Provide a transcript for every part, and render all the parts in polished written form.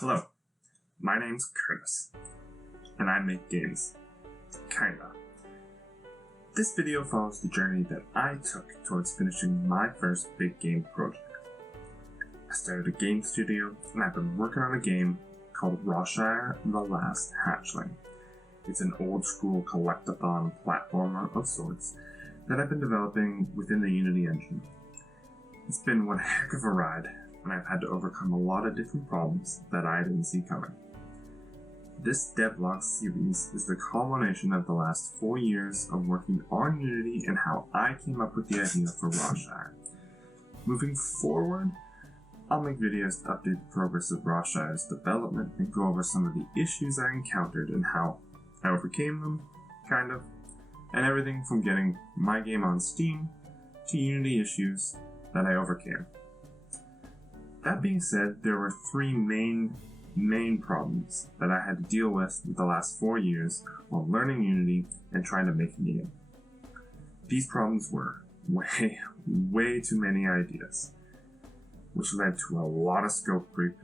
Hello, my name's Curtis, and I make games. Kinda. This video follows the journey that I took towards finishing my first big game project. I started a game studio, and I've been working on a game called Rawshire The Last Hatchling. It's an old school collectathon platformer of sorts that I've been developing within the Unity engine. It's been one heck of a ride, and I've had to overcome a lot of different problems that I didn't see coming. This devlog series is the culmination of the last 4 years of working on Unity and how I came up with the idea for Rawshire. Moving forward, I'll make videos to update the progress of Rawshire's development and go over some of the issues I encountered and how I overcame them, kind of, and everything from getting my game on Steam to Unity issues that I overcame. That being said, there were 3 main problems that I had to deal with the last 4 years while learning Unity and trying to make a game. These problems were way too many ideas, which led to a lot of scope creep,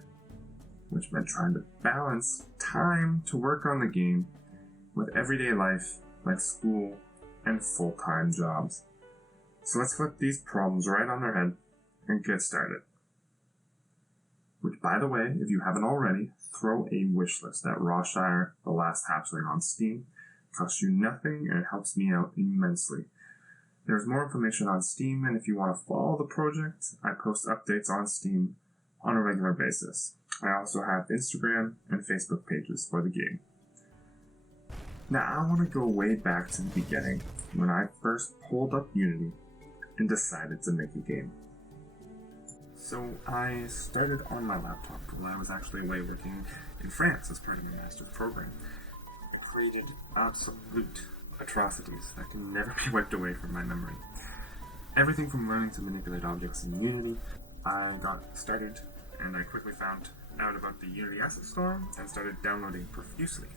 which meant trying to balance time to work on the game with everyday life like school and full-time jobs. So let's flip these problems right on their head and get started. Which, by the way, if you haven't already, throw a wishlist at Rawshire The Last Hatchling on Steam. It costs you nothing and it helps me out immensely. There's more information on Steam, and if you want to follow the project, I post updates on Steam on a regular basis. I also have Instagram and Facebook pages for the game. Now I want to go way back to the beginning, when I first pulled up Unity and decided to make a game. So I started on my laptop while I was actually away working in France as part of my master's program. I created absolute atrocities that can never be wiped away from my memory. Everything from learning to manipulate objects in Unity, I got started and I quickly found out about the Unity Asset Store and started downloading profusely.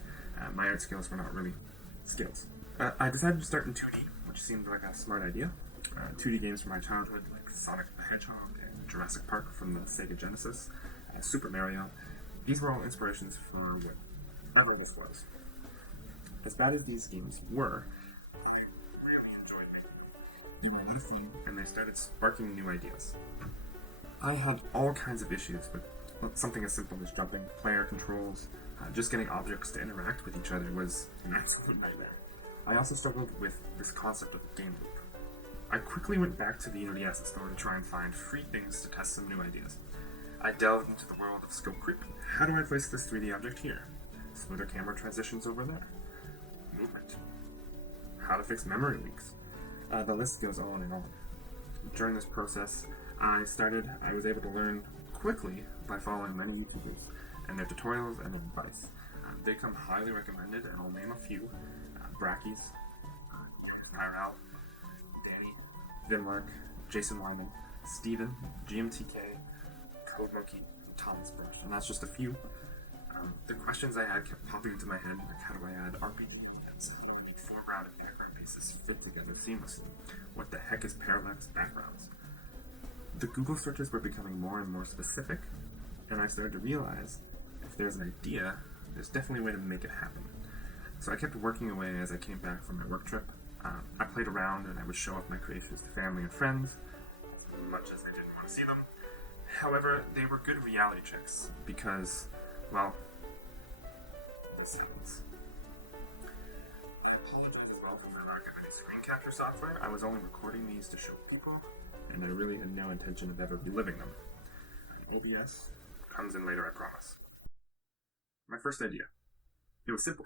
My art skills were not really skills. I decided to start in 2D, which seemed like a smart idea. 2D games from my childhood, like Sonic the Hedgehog and Jurassic Park from the Sega Genesis, Super Mario. These were all inspirations for whatever this was. As bad as these games were, I really enjoyed making them, and they started sparking new ideas. I had all kinds of issues with something as simple as jumping, player controls, just getting objects to interact with each other was an absolute nightmare. I also struggled with this concept of game loop. I quickly went back to the Unity Asset Store to try and find free things to test some new ideas. I delved into the world of scope creep. How do I place this 3D object here? Smoother camera transitions over there. Movement. How to fix memory leaks. The list goes on and on. During this process, I was able to learn quickly by following many YouTubers and their tutorials and advice. They come highly recommended, and I'll name a few. Brackies, Tyrell, Danny, Vinmark, Jason Wyman, Steven, GMTK, Code Monkey, and Thomas Brush, and that's just a few. The questions I had kept popping into my head, like how do I add RPG elements? How do I make foreground and background faces fit together seamlessly? What the heck is parallax backgrounds? The Google searches were becoming more and more specific, and I started to realize if there's an idea, there's definitely a way to make it happen. So I kept working away as I came back from my work trip. I played around and I would show off my creations to family and friends, as much as they didn't want to see them. However, they were good reality checks because, well, this happens. I apologize as well for the lack of any screen capture software. I was only recording these to show people, and I really had no intention of ever reliving them. OBS comes in later, I promise. My first idea. It was simple.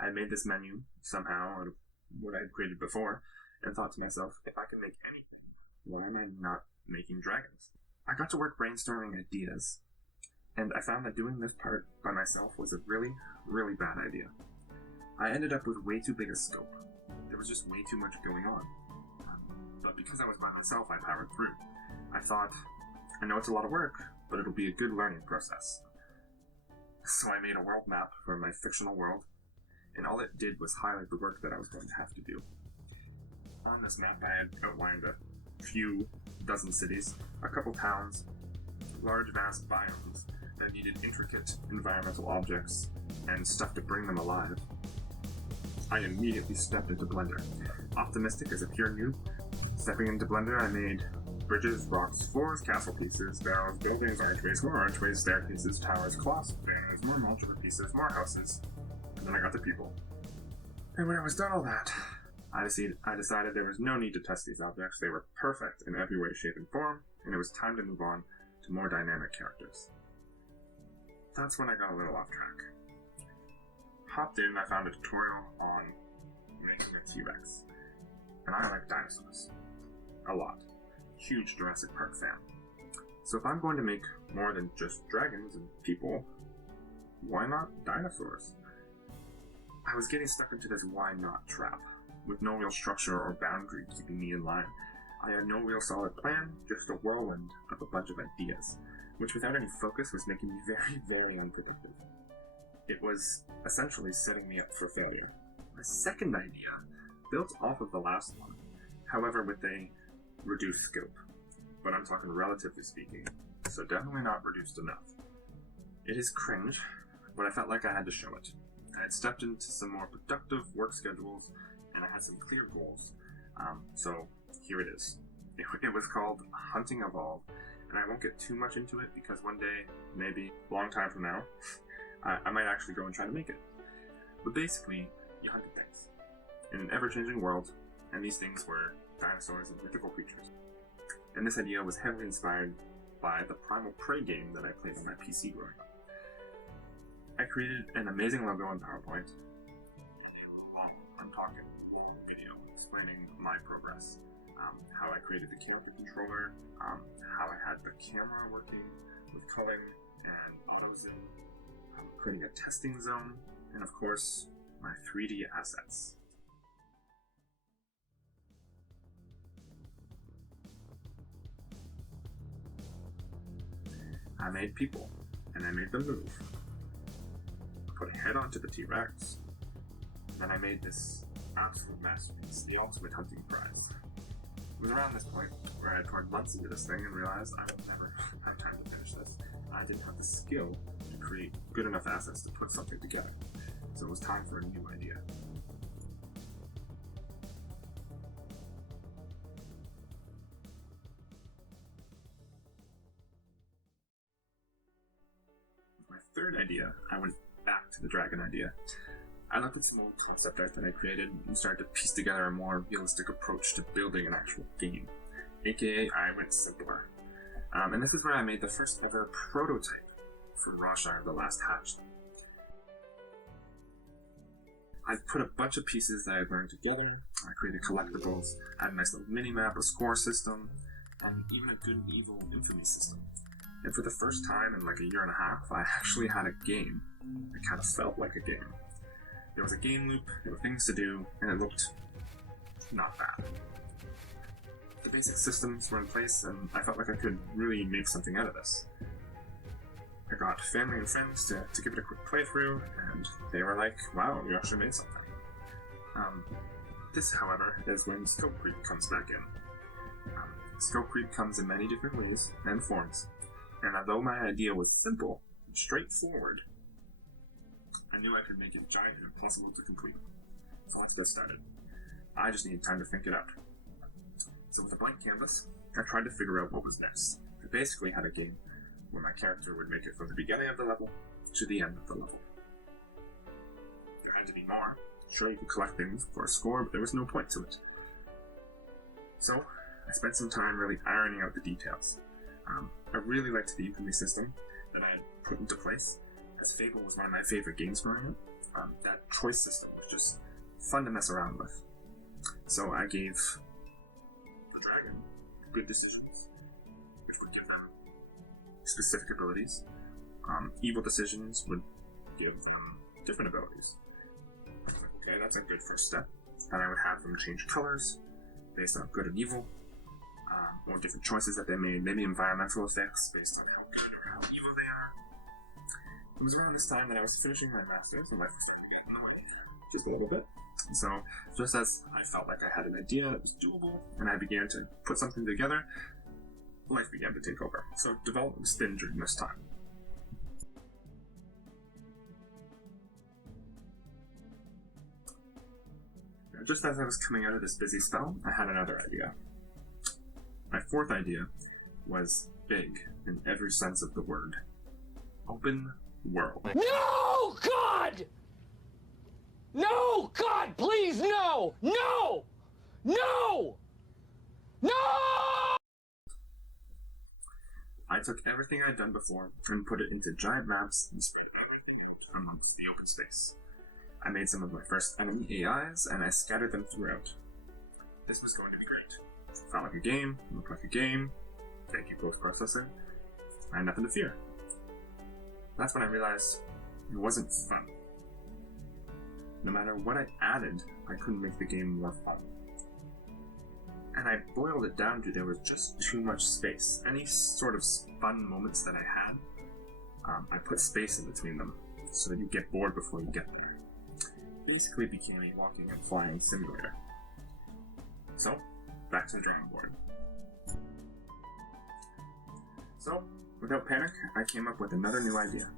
I had made this menu somehow out of what I had created before, and thought to myself, if I can make anything, why am I not making dragons? I got to work brainstorming ideas, and I found that doing this part by myself was a really, really bad idea. I ended up with way too big a scope. There was just way too much going on. But because I was by myself, I powered through. I thought, I know it's a lot of work, but it'll be a good learning process. So I made a world map for my fictional world, and all it did was highlight the work that I was going to have to do. On this map, I had outlined a few dozen cities, a couple towns, large vast biomes that needed intricate environmental objects and stuff to bring them alive. I immediately stepped into Blender. Optimistic as a pure noob, stepping into Blender, I made bridges, rocks, floors, castle pieces, barrels, buildings, more archways, staircases, towers, cloths, banners, more modular pieces, more houses, and then I got the people. And when I was done all that, I decided there was no need to test these objects. They were perfect in every way, shape, and form, and it was time to move on to more dynamic characters. That's when I got a little off track. Hopped in, I found a tutorial on making a T-Rex, and I like dinosaurs. A lot. Huge Jurassic Park fan. So if I'm going to make more than just dragons and people, why not dinosaurs? I was getting stuck into this why not trap, with no real structure or boundary keeping me in line. I had no real solid plan, just a whirlwind of a bunch of ideas, which without any focus was making me very, very unpredictable. It was essentially setting me up for failure. My second idea built off of the last one, however with a reduced scope, but I'm talking relatively speaking, so definitely not reduced enough. It is cringe, but I felt like I had to show it. I had stepped into some more productive work schedules, and I had some clear goals, so here it is. It was called Hunting Evolve, and I won't get too much into it because one day, maybe a long time from now, I might actually go and try to make it. But basically, you hunted things in an ever-changing world, and these things were dinosaurs and mythical creatures. And this idea was heavily inspired by the Primal Prey game that I played on my PC growing up. I created an amazing logo in PowerPoint, and a long, I'm talking long video explaining my progress. How I created the camera controller, how I had the camera working with culling and auto zoom, creating a testing zone, and of course, my 3D assets. I made people, and I made them move. I put a head onto the T-Rex, and then I made this absolute masterpiece, the ultimate hunting prize. It was around this point where I had poured months into this thing and realized I would never have time to finish this. I didn't have the skill to create good enough assets to put something together, so it was time for a new idea. With my third idea, I went back to the dragon idea. I looked at some old concept art that I created and started to piece together a more realistic approach to building an actual game, aka I went simpler. And this is where I made the first ever prototype for Rawshire The Last Hatchling. I put a bunch of pieces that I had learned together, I created collectibles, I had a nice little mini-map, a score system, and even a good and evil infamy system. And for the first time in like a year and a half, I actually had a game that kind of felt like a game. There was a game loop, there were things to do, and it looked not bad. The basic systems were in place, and I felt like I could really make something out of this. I got family and friends to give it a quick playthrough, and they were like, wow, you actually made something. This, however, is when scope creep comes back in. Scope creep comes in many different ways and forms, and although my idea was simple and straightforward, I knew I could make it giant and impossible to complete. So let's get started. I just needed time to think it out. So with a blank canvas, I tried to figure out what was next. I basically had a game where my character would make it from the beginning of the level to the end of the level. There had to be more. Sure, you could collect things for a score, but there was no point to it. So, I spent some time really ironing out the details. I really liked the infamy system that I had put into place, as Fable was one of my favorite games growing up. That choice system was just fun to mess around with. So I gave the dragon good decisions, which would give them specific abilities. Evil decisions would give them different abilities. Okay, that's a good first step. And I would have them change colors based on good and evil, or different choices that they made, maybe environmental effects based on how good or how evil they are. It was around this time that I was finishing my master's and life was starting to get in the way, just a little bit. So, just as I felt like I had an idea that was doable, and I began to put something together, life began to take over, so development was thin during this time. Now, just as I was coming out of this busy spell, I had another idea. My fourth idea was big in every sense of the word. Open world. No, God! No, God, please, no! No! No! No! I took everything I'd done before and put it into giant maps and spread everything out amongst the open space. I made some of my first enemy AIs and I scattered them throughout. This was going to be great. Felt like a game, looked like a game. Thank you, post-processing. I had nothing to fear. That's when I realized it wasn't fun. No matter what I added, I couldn't make the game more fun. And I boiled it down to there was just too much space. Any sort of fun moments that I had, I put space in between them so that you get bored before you get there. Basically became a walking and flying simulator. So, back to the drawing board. So, without panic, I came up with another new idea.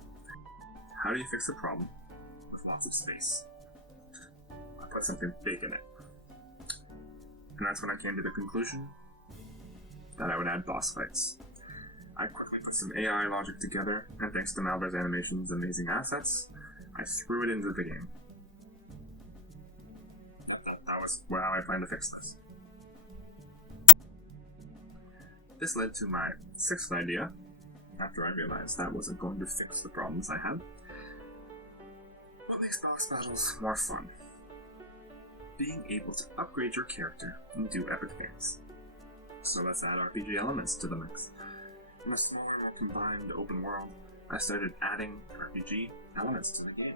How do you fix a problem with lots of space? I put something big in it. And that's when I came to the conclusion that I would add boss fights. I quickly put some AI logic together, and thanks to Malvare's animation's amazing assets, I threw it into the game. That was how I planned to fix this. This led to my sixth idea, after I realized that wasn't going to fix the problems I had. What makes boss battles more fun? Being able to upgrade your character and do epic things. So let's add RPG elements to the mix. In a smaller, more combined open world, I started adding RPG elements to the game.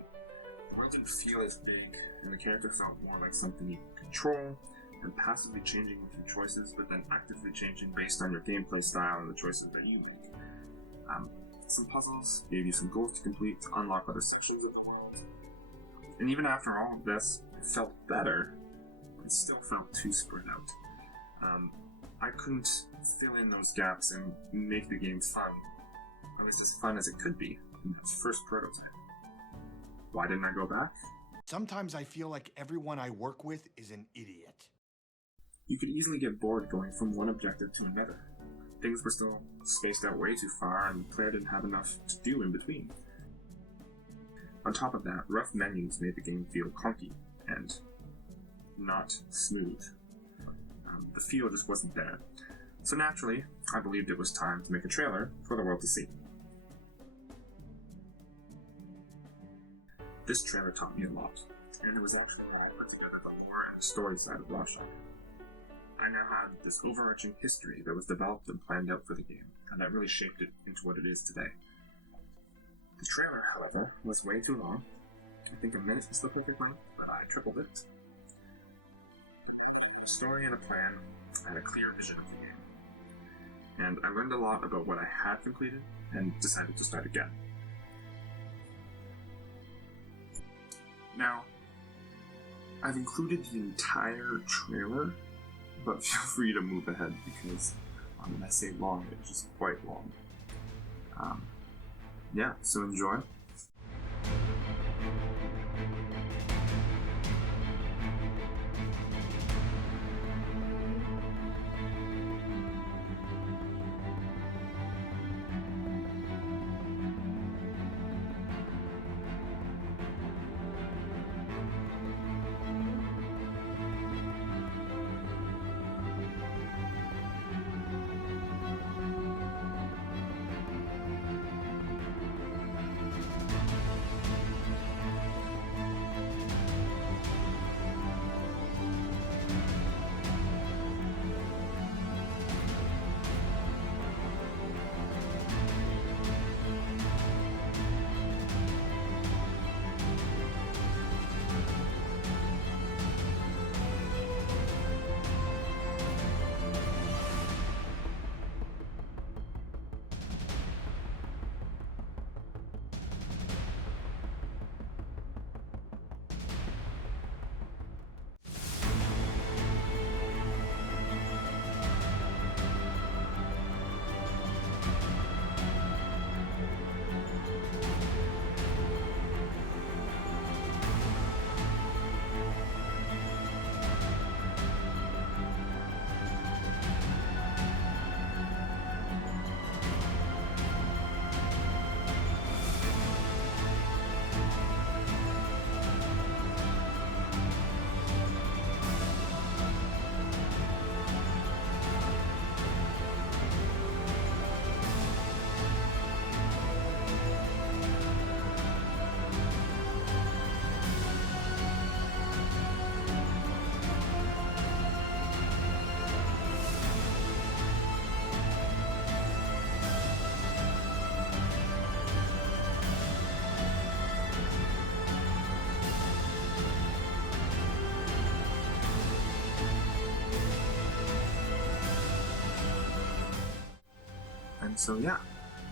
The world didn't feel as big, and the character felt more like something you could control, and passively changing with your choices, but then actively changing based on your gameplay style and the choices that you make. Some puzzles gave you some goals to complete to unlock other sections of the world. And even after all of this, it felt better, but it still felt too spread out. I couldn't fill in those gaps and make the game fun. It was as fun as it could be in that first prototype. Why didn't I go back? Sometimes I feel like everyone I work with is an idiot. You could easily get bored going from one objective to another. Things were still spaced out way too far, and the player didn't have enough to do in between. On top of that, rough menus made the game feel clunky and not smooth. The feel just wasn't there. So naturally, I believed it was time to make a trailer for the world to see. This trailer taught me a lot, and it was actually why I put together the lore and story side of Rawshire. I now had this overarching history that was developed and planned out for the game, and that really shaped it into what it is today. The trailer, however, was way too long. I think a minute is the perfect length, but I tripled it. A story and a plan, I had a clear vision of the game. And I learned a lot about what I had completed, and decided to start again. Now, I've included the entire trailer, but feel free to move ahead because when I say long, it's just quite long. Yeah, so enjoy. And so yeah,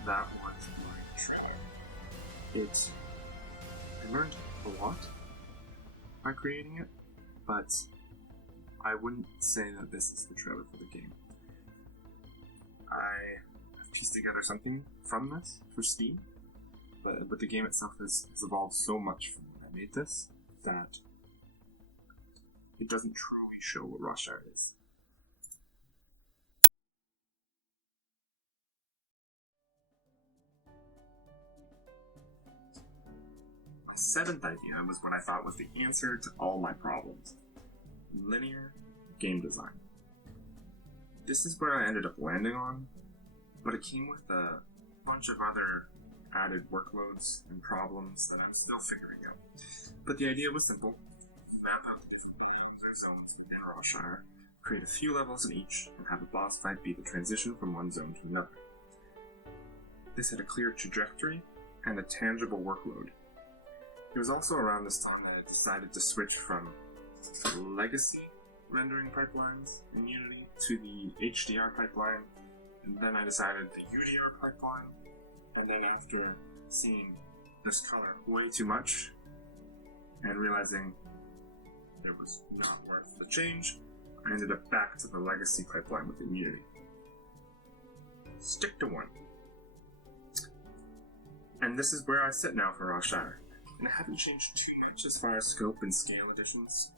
that was my trailer. I learned a lot by creating it, but I wouldn't say that this is the trailer for the game. I pieced together something from this for Steam, but the game itself has evolved so much from when I made this that it doesn't truly show what Rawshire is. My seventh idea was what I thought was the answer to all my problems: linear game design. This is where I ended up landing on, but it came with a bunch of other added workloads and problems that I'm still figuring out. But the idea was simple: map out the different user zones in Rawshire, create a few levels in each, and have a boss fight be the transition from one zone to another. This had a clear trajectory and a tangible workload. It was also around this time that I decided to switch from legacy rendering pipelines in Unity to the HDR pipeline, and then I decided the UDR pipeline, and then after seeing this color way too much and realizing it was not worth the change, I ended up back to the legacy pipeline within Unity. Stick to one. And this is where I sit now for Rawshire. And I haven't changed too much as far as scope and scale additions.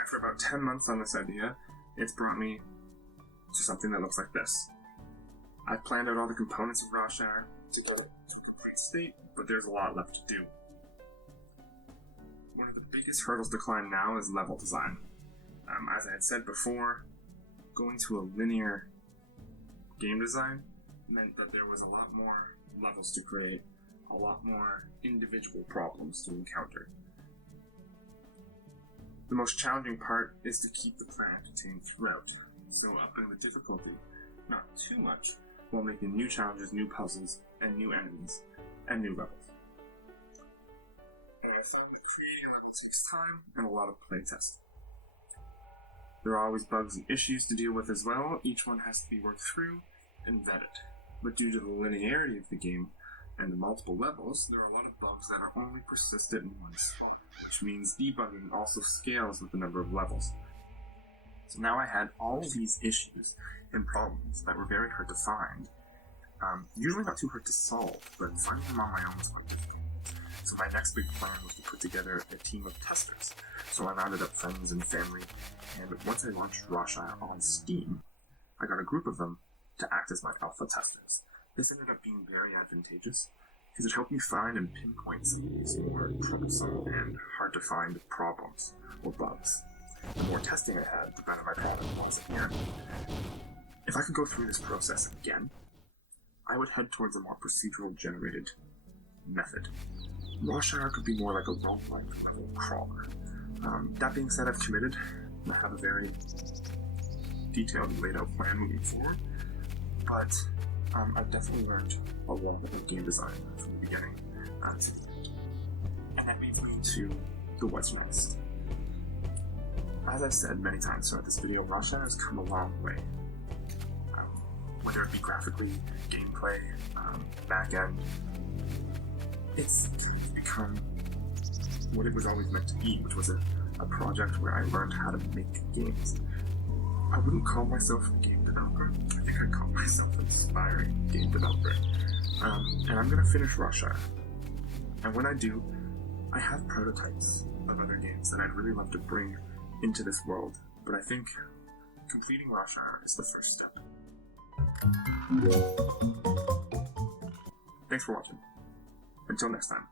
After about 10 months on this idea, it's brought me to something that looks like this. I've planned out all the components of Rawshire to go to a complete state, but there's a lot left to do. One of the biggest hurdles to climb now is level design. As I had said before, going to a linear game design meant that there was a lot more levels to create, a lot more individual problems to encounter. The most challenging part is to keep the plan contained throughout, so upping the difficulty, not too much, while making new challenges, new puzzles, and new enemies, and new levels. Creating level takes time and a lot of playtesting. There are always bugs and issues to deal with as well. Each one has to be worked through and vetted. But due to the linearity of the game and the multiple levels, there are a lot of bugs that are only persistent once, which means debugging also scales with the number of levels. So now I had all of these issues and problems that were very hard to find. Usually not too hard to solve, but finding them on my own was not difficult. So my next big plan was to put together a team of testers. So I rounded up friends and family, and once I launched Rawshire on Steam, I got a group of them to act as my alpha testers. This ended up being very advantageous, because it helped me find and pinpoint some of these more troublesome and hard to find problems or bugs. The more testing I had, the better my product was at the end. If I could go through this process again, I would head towards a more procedural generated method. Rawshire could be more like a roguelike level crawler. That being said, I've committed, and I have a very detailed laid out plan moving forward, but I've definitely learned a lot of game design from the beginning, and that leads me to the what's next. As I've said many times throughout this video, Rawshire has come a long way. Whether it be graphically, gameplay, back-end, it's become what it was always meant to be, which was a project where I learned how to make games. I wouldn't call myself a game developer. I think I'd call myself an aspiring game developer. And I'm going to finish Rawshire. And when I do, I have prototypes of other games that I'd really love to bring into this world, but I think completing Rawshire is the first step. Thanks for watching. Until next time.